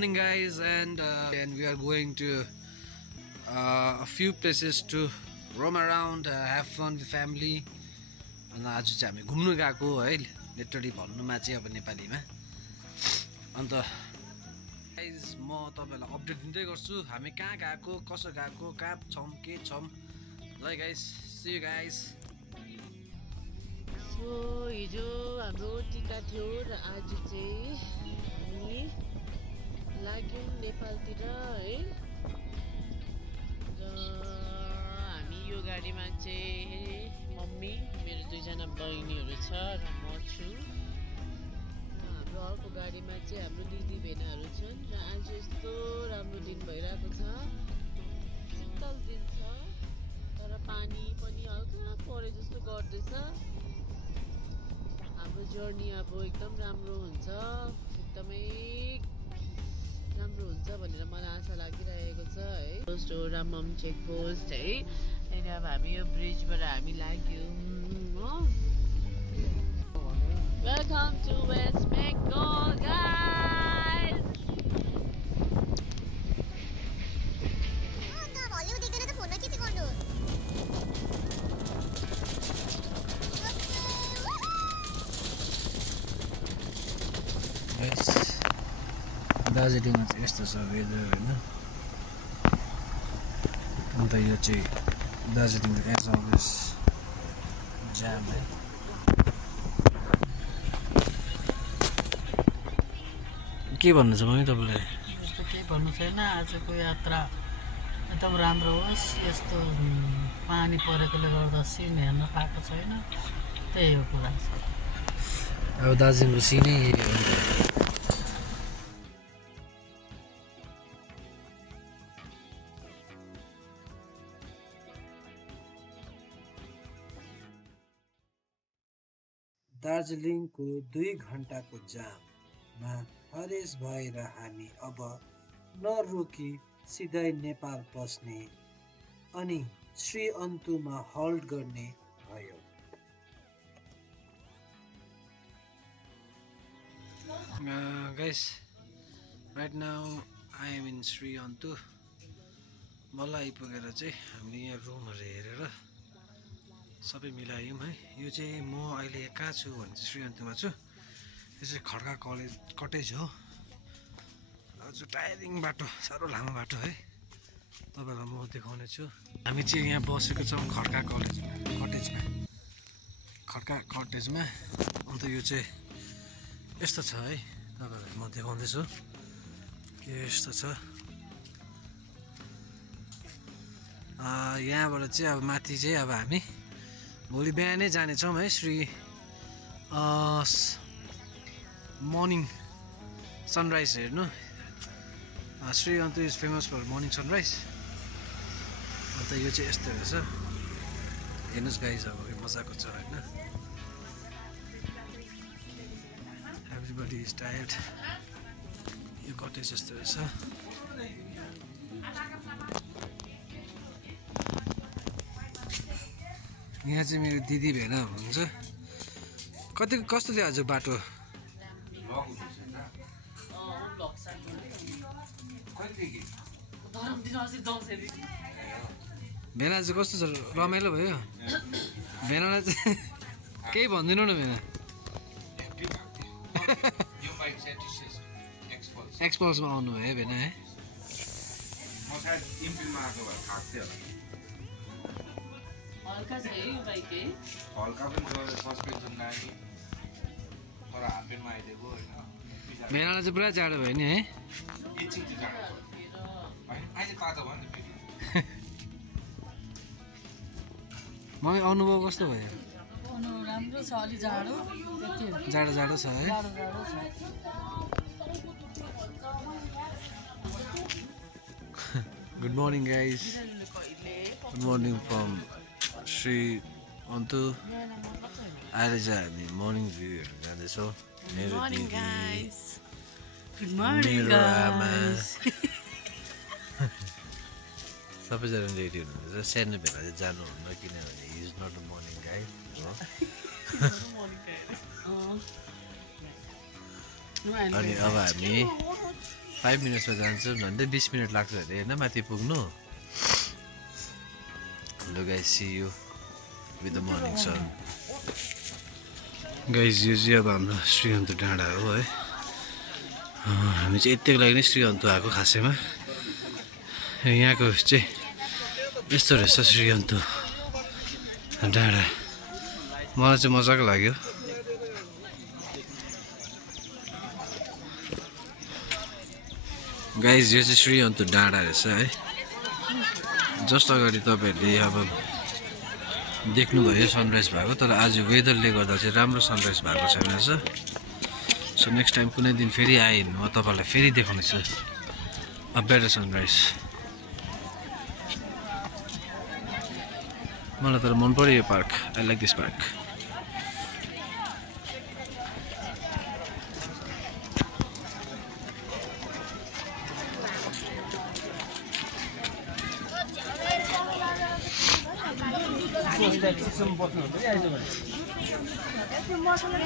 morning guys, and we are going to a few places to roam around, have fun with family. And आज चाहिँ हामी घुम्नु गएको है, लिटरली भन्नुमा चाहिँ अब नेपालीमा. अन्त गाइज म तपाईहरुलाई अपडेट दिँदै गर्छु हामी कहाँ गएको, कसो गएको, कहाँ छौं, के छौं. ल guys, see you guys. So हिजो हाम्रो टिका थियो र आज चाहिँ हामी लाग्यौं नेपालतिर है. र हामी यो गाडीमा चाहिँ मम्मी, मेरो दुईजना बहिनीहरू छ र म छु. हाम्रो अर्को गाडीमा चाहिँ हाम्रो दिदी भेनाहरू छन् र आज यस्तो राम्रो दिन भइरहेको छ. शीतल दिन छ तर पानी पनि हल्का परे जस्तो गर्दैछ. हाम्रो जर्नी अब एकदम राम्रो हुन्छ, एकदमै राम्रो हुन्छ भनेर मलाई आशा लागिरहेको छ है. पोस्ट हो रामम चेक पोस्ट है. अनि अब हामी यो ब्रिजबाट हामी लाग्यौँ. Welcome to West Bengal guys. दार्जिलिङमा चाहिँ यस्तो छ वेदर हैन. अन्त यो चाहिँ दार्जिलिङको एज अलवेज जाम है. के भन्नु छ मम्मी तपाईलाई? यस्तो केही भन्नु छैन. आजको यात्रा एकदम राम्रो होस्. यस्तो पानी परेकोले गर्दा सिन हेर्न पाएको छैन, त्यही हो कुरा. अब दार्जिलिङको सिनै हेऱ्यो भने दार्जिलिङको 2 घण्टाको जाममा हरेस भएर हामी अब नरोकी सिधै नेपाल पस्ने अनि श्री अन्तुमा हल्ट गर्ने भयो. Guys, right now I am in Sri Antu. मलाई आइपुगेर चाहिँ हामीले यहाँ रुमहरू हेरेर सबै मिलायौँ है. यो चाहिँ म अहिले कहाँ छु भने चाहिँ श्री अन्तुमा छु. यो चाहिँ खड्का कटेज हो. आज टायरिङ बाटो, साह्रो लामो बाटो है. तपाईँलाई म देखाउने छु. हामी चाहिँ यहाँ बसेको छौँ खड्का कटेजमा. अन्त यो चाहिँ यस्तो छ है, तपाईँलाई म देखाउँदैछु के यस्तो छ. यहाँबाट चाहिँ अब माथि चाहिँ अब हामी भोलि बिहानै जानेछौँ है. श्री मर्निङ सनराइज हेर्नु. Shri Antu is famous for morning sunrise. अन्त यो चाहिँ यस्तो रहेछ हेर्नुहोस् गाइज. अब यो मजाको छ होइन. Everybody is tired. यो कटेज यस्तो रहेछ. यहाँ चाहिँ मेरो दिदी भेना हुनुहुन्छ. कस्तो थियो आज बाटो? भेना चाहिँ कस्तो छ? रमाइलो भयो? भेनालाई चाहिँ केही भनिदिनु न भेना. एक्सपल्समा आउनु भयो है भेना है. भेनालाई चाहिँ पुरा जाडो भयो नि है. मलाई अनुभव कस्तो भयो? राम्रो छ, अलि जाडो छ है. Good morning guys. Good morning from Sri Antu. अहिले चाहिँ हामी मर्निङ भ्यू हेर्न जाँदैछौँ. मेरो दिदी, मेरो आमा सबैजना रेडी हुनुहुन्छ. सानो भेला चाहिँ जानुहुन्न किनभने he is not a morning guy. अनि अब हामी 5 मिनट्समा जान्छौँ भन्दै 20 मिनट लाग्छ अरे होइन माथि पुग्नु hello guys see you with the morning sun guys यो चाहिँ अब हाम्रो श्रीअन्तु डाँडा हो है हामी चाहिँ यतिको लागि नै श्रीअन्तु आएको खासैमा यहाँको चाहिँ यस्तो रहेछ श्रीअन्तु डाँडा मलाई चाहिँ मजाको लाग्यो गाइस यो चाहिँ श्रीअन्तु डाँडा रहेछ है जस्ट अगाडि तपाईँहरूले अब देख्नुभयो सनराइज भएको तर आज वेदरले गर्दा चाहिँ राम्रो सनराइज भएको छैन रहेछ सो नेक्स्ट टाइम कुनै दिन फेरि आएँ म तपाईँहरूलाई फेरि देखाउनेछु अ बेटर सनराइज मलाई तर मन पर्यो यो park I like this park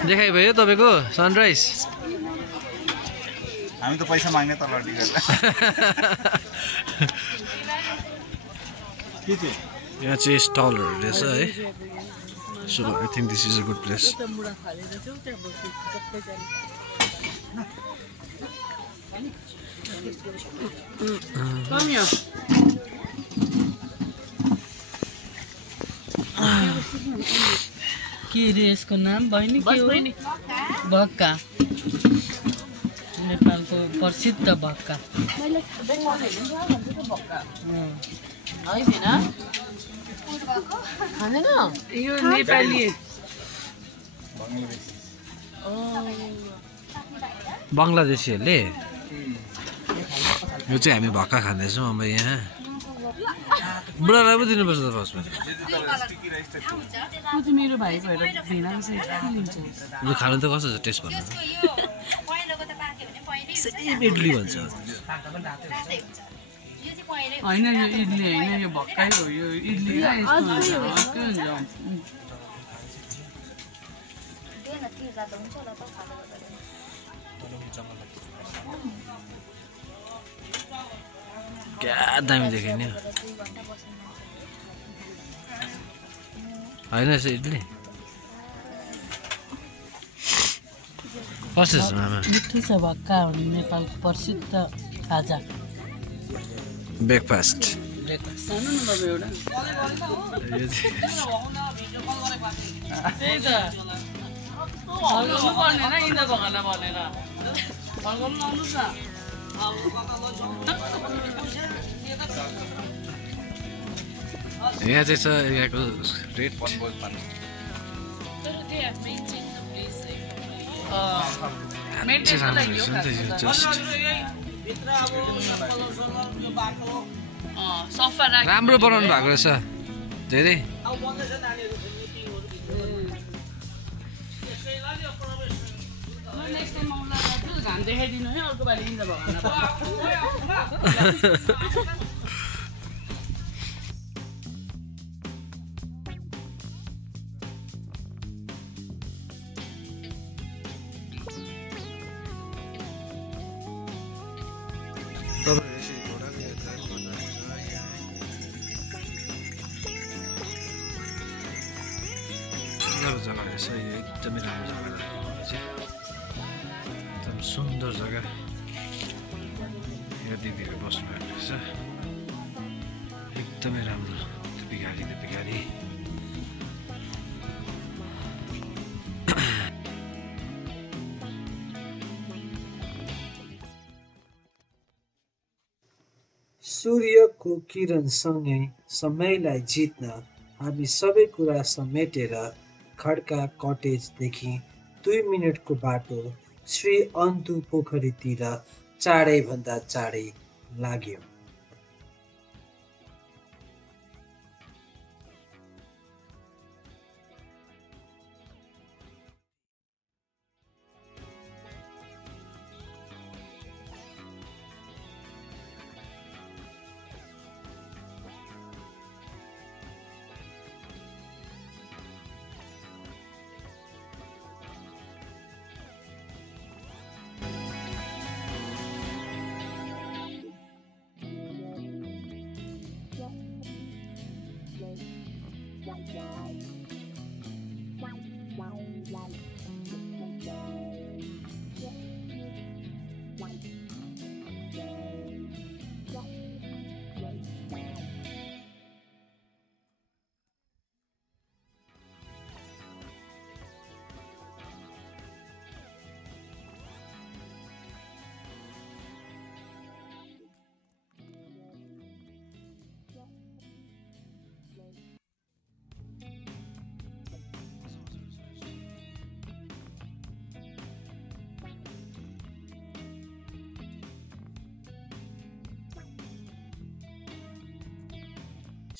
देखाइ भयो तपाईँको सनराइज हामी त पैसा माग्ने तल यहाँ चाहिँ स्टलहरू रहेछ है so I think this is a good place के रे यसको नाम बहिनी के हो भक्का नेपालको प्रसिद्ध भक्का खाँदैन यो नेपाली बङ्गलादेशीहरूले यो चाहिँ हामी भक्का खाँदैछौँ अब यहाँ बुढालाई पो दिनुपर्छ त फर्स्टमा मेरो भाइ भएर लु खानु त कस्तो छ टेस्ट भन्नु इडली भन्छ होइन यो इडली होइन यो भक्कै हो यो इडली क्या दामी देख्यो नि होइन रहेछ इडली कस्तो छ मामा मिठो छ भक्का नेपालको प्रसिद्ध खाजा ब्रेकफास्ट सानो न बाबु एउटा त्यही त फर्काउनु पर्ने न इन्द भगना भनेर फर्काउनु आउनुहोस् न यहाँ चाहिँ छ यहाँको रेट राम्रो बनाउनु भएको रहेछ धेरै घाम देखाइदिनु है अर्को बारी इन्द भगना जग्गा रहेछ यो एकदमै राम्रो जग्गा लाग्यो मलाई चाहिँ एकदम सुन्दर जग्गा यहाँ दिदीहरू बस्नु भएको रहेछ एकदमै राम्रो त्यो बिगारी सूर्यको किरणसँगै समयलाई जित्न हामी सबै कुरा समेटेर खड्का कटेजदेखि 2 मिनटको बाटो श्री अन्तु पोखरीतिर चाँडैभन्दा चाँडै लाग्यौँ।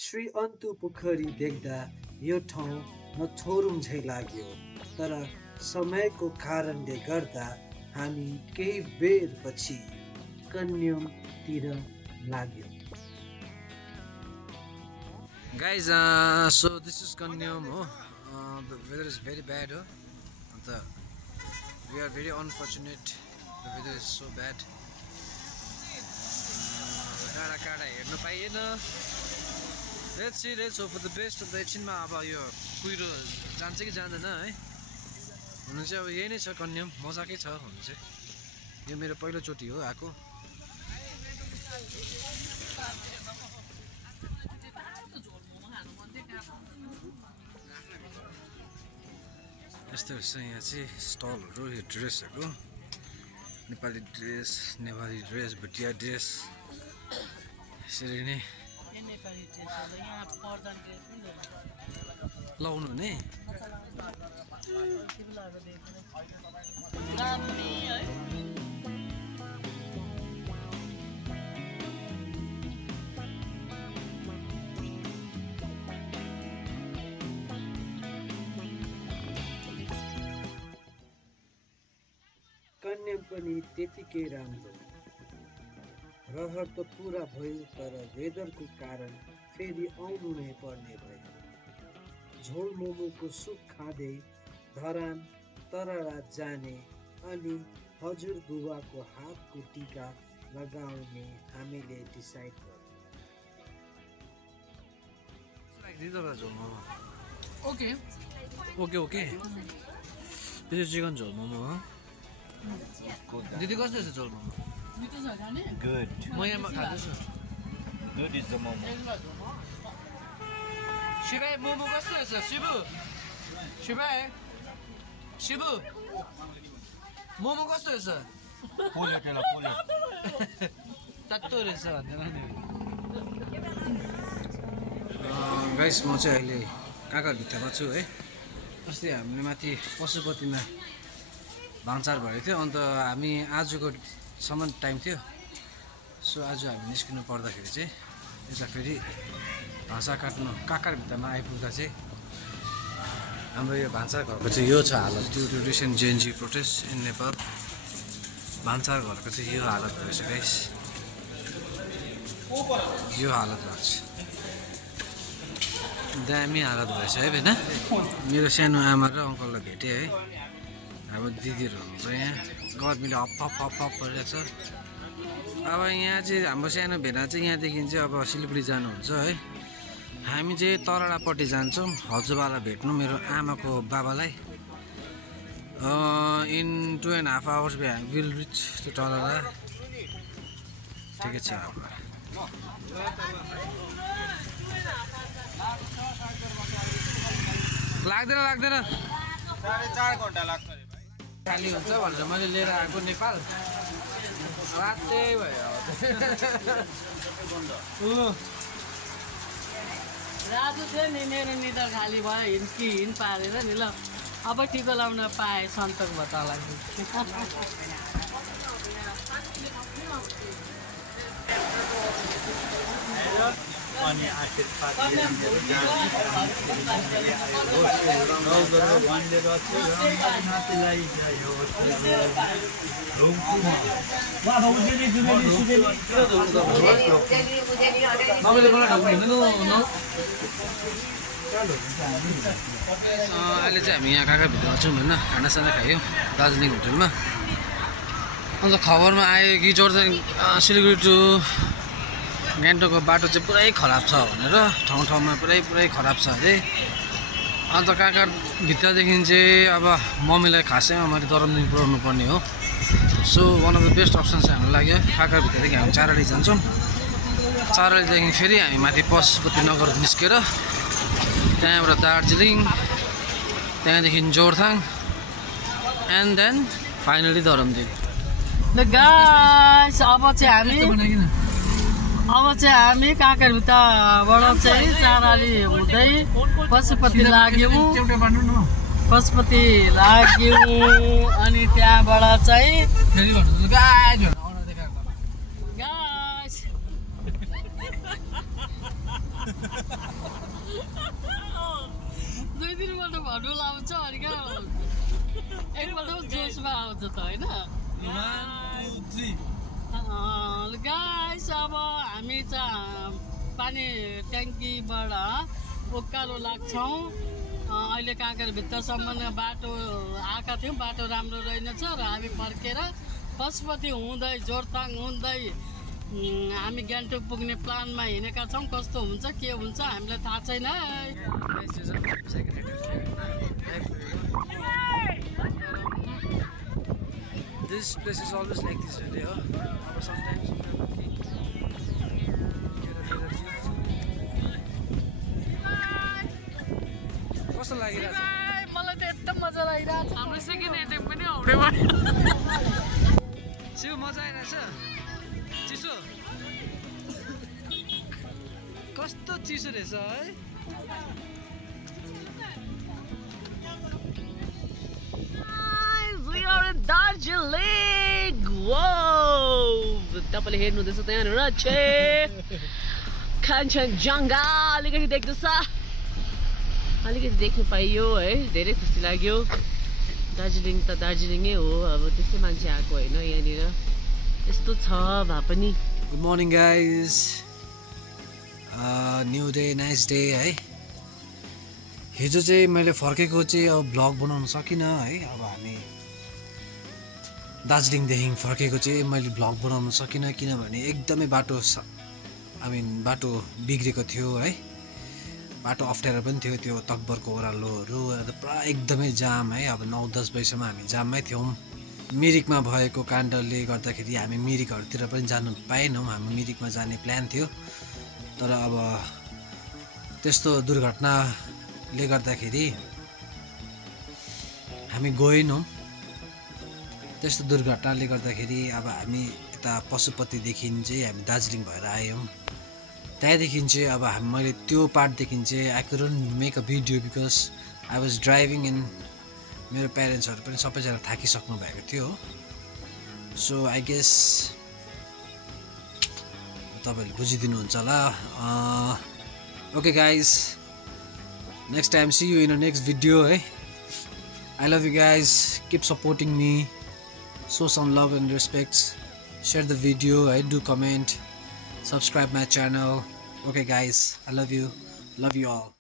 श्री अन्तु पोखरी देख्दा यो ठाउँ नछोरुम झै लाग्यो, तर समयको कारणले गर्दा हामी केही बेर पछि कन्यमतिर लाग्यो। Guys, so this is Kanyam. The weather is very bad. We are very unfortunate. The weather is so bad. Let's see, let's hope for the best of the एकछिनमा अब यो कुहिरो जान्छ कि जाँदैन है। हुनु चाहिँ अब यही नै छ कन्यम, मजाकै छ हुनु चाहिँ। यो मेरो पहिलोचोटि हो आएको। यस्तो रहेछ यहाँ चाहिँ स्टलहरू, यो ड्रेसहरू, Nepali dress, Newari dress, Bhutia dress, यसरी नै लाउनु हुने। कन्यम पनि त्यतिकै राम्रो। रहर त पुरा भयो, तर वेदरको कारण फेरि आउनु नै पर्ने भयो। झोल मोमोको सुप खाँदै धरान तररा जाने अनि हजुर बुबाको हातको टिका लगाउने हामीले डिसाइड गर्यौं। ओके ओके ओके, यो चिकन झोल मोमो हो। दिदी कस्तो छ झोल मोमो? Good. म यहाँ खाँदैछु। Good is the momo. शिवाय मोमो कस्तो रहेछ? शिबु शिवाय शिबु मोमो कस्तो रहेछ? Pull it. तातो रहेछ भनेर नि। गाइस, म चाहिँ अहिले काकाभित्तामा छु है। अस्ति हामीले माथि पशुपतिमा भान्सार भएको थियो, अन्त हामी आजको सम्म टाइम थियो। सो आज हामी निस्किनु पर्दाखेरि चाहिँ यता फेरि भान्सा काट्नु काकाभित्तामा आइपुग्दा चाहिँ हाम्रो यो भान्सा घरको चाहिँ यो छ हालत। Due to recent Gen Z protest in Nepal भान्सा घरको चाहिँ यो हालत भएछ गाइस। यो हालत भएको छ, दामी हालत भएछ है होइन। मेरो सानो आमा र अङ्कललाई भेटेँ है। हाम्रो दिदीहरू हुन्छ यहाँ, गर्मीले हप परिरहेको छ। अब यहाँ चाहिँ हाम्रो सानो भेना चाहिँ यहाँदेखि चाहिँ अब सिलगढी जानुहुन्छ है। हामी चाहिँ तरडापट्टि जान्छौँ हजुरबालाई भेट्नु, मेरो आमाको बाबालाई। In 2.5 hours will reach to तरडा। ठिकै छ अब। लाग्दैन 4.5 घण्टा लाग्छ। खाली हुन्छ भनेर मैले लिएर आएको नेपाल, रातै भयो। राजु थियो नि, मेरो निदर खाली भयो, हिँड पारेर नि। ल अब टिको लाउन पाएँ, सन्तोक भयो तँलाई। अनि आशीर्वाद दिएर मेरो वनले गर्छु नातिलाई अहिले चाहिँ हामी यहाँ काकाभित्रमा छौँ होइन। खानासाना खायौँ दार्जिलिङ होटलमा। अन्त खबरमा आयो कि जोरदाङ सिलगढी टु गान्तोकको बाटो चाहिँ पुरै खराब छ भनेर ठाउँ ठाउँमा पुरै खराब छ अरे। अन्त काँकर भित्रदेखि चाहिँ अब मम्मीलाई खासैमा मैले दरमदिन पुऱ्याउनु पर्ने हो। So one of the best option चाहिँ हामीलाई लाग्यो काँकर भित्रदेखि हामी चारडी जान्छौँ। चारडीदेखि फेरि हामी माथि पशुपतिनगर निस्केर त्यहाँबाट दार्जिलिङ, त्यहाँदेखि जोरथाङ एन्ड देन फाइनली दरमदिन। ल गाइस अब चाहिँ हामी काँकरभित्रबाट चाहिँ चाराली हुँदै पशुपति लाग्यौँ अनि त्यहाँबाट चाहिँ गाइस दुई दिनबाट भन्नु लाउँछ अनि क्या एकपल्ट जोसमा आउँछ त होइन। गाइस अब हामी चाहिँ पानी ट्याङ्कीबाट उकालो लाग्छौँ। अहिले काँकरभित्रसम्म बाटो आएका थियौँ, बाटो राम्रो रहेनछ र हामी फर्केर पशुपति हुँदै जोरथाङ हुँदै हामी गान्तोक पुग्ने प्लानमा हिँडेका छौँ। कस्तो हुन्छ के हुन्छ हामीलाई थाहा छैन। This place is always like this, right? Sometimes कस्तो लागिरहेछ? मलाई त एकदम मजा लागिरहेछ। हाम्रो सेकेन्ड एटेम्प पनि आउने भयो। सिउ मजा आइरहेछ? चिसो कस्तो चिसो रहेछ है? दार्जिलिङ तपाईँले हेर्नुहुँदैछ त्यहाँनिर काञ्चनजङ्घा अलिकति देख्दैछ, अलिकति देख्नु पाइयो है, धेरै खुसी लाग्यो। दार्जिलिङ त दार्जिलिङै हो, अब त्यस्तै मान्छे आएको होइन यहाँनिर, यस्तो छ भए पनि। Good morning guys, new day nice day है। हिजो चाहिँ मैले फर्केको चाहिँ अब भ्लग बनाउन सकिनँ है। अब हामी दार्जिलिङदेखि फर्केको चाहिँ मैले भ्लग बनाउन सकिनँ किनभने एकदमै बाटो बाटो बिग्रेको थियो है। बाटो अप्ठ्यारो पनि थियो, त्यो तकबरको ओह्रालोहरू पुरा एकदमै जाम है। अब 9-10 बजीसम्म हामी जाममै थियौँ। मिरिकमा भएको काण्डले गर्दाखेरि हामी मिरिकहरूतिर पनि जानु पाएनौँ। हामी मिरिकमा जाने प्लान थियो, तर अब त्यस्तो दुर्घटनाले गर्दाखेरि हामी गएनौँ। त्यस्तो दुर्घटनाले गर्दाखेरि अब हामी यता पशुपतिदेखि चाहिँ हामी दार्जिलिङ भएर आयौँ। त्यहाँदेखि चाहिँ अब मैले त्यो पार्टदेखि चाहिँ I couldn't make a video because I was driving and मेरो प्यारेन्ट्सहरू पनि सबैजना थाकिसक्नु भएको थियो। सो आई गेस तपाईँहरूले बुझिदिनुहुन्छ होला। Okay guys, next time see you in a next video है। I love you guys, keep supporting me, show some love and respects, share the video, do comment, subscribe my channel. Okay guys, I love you all.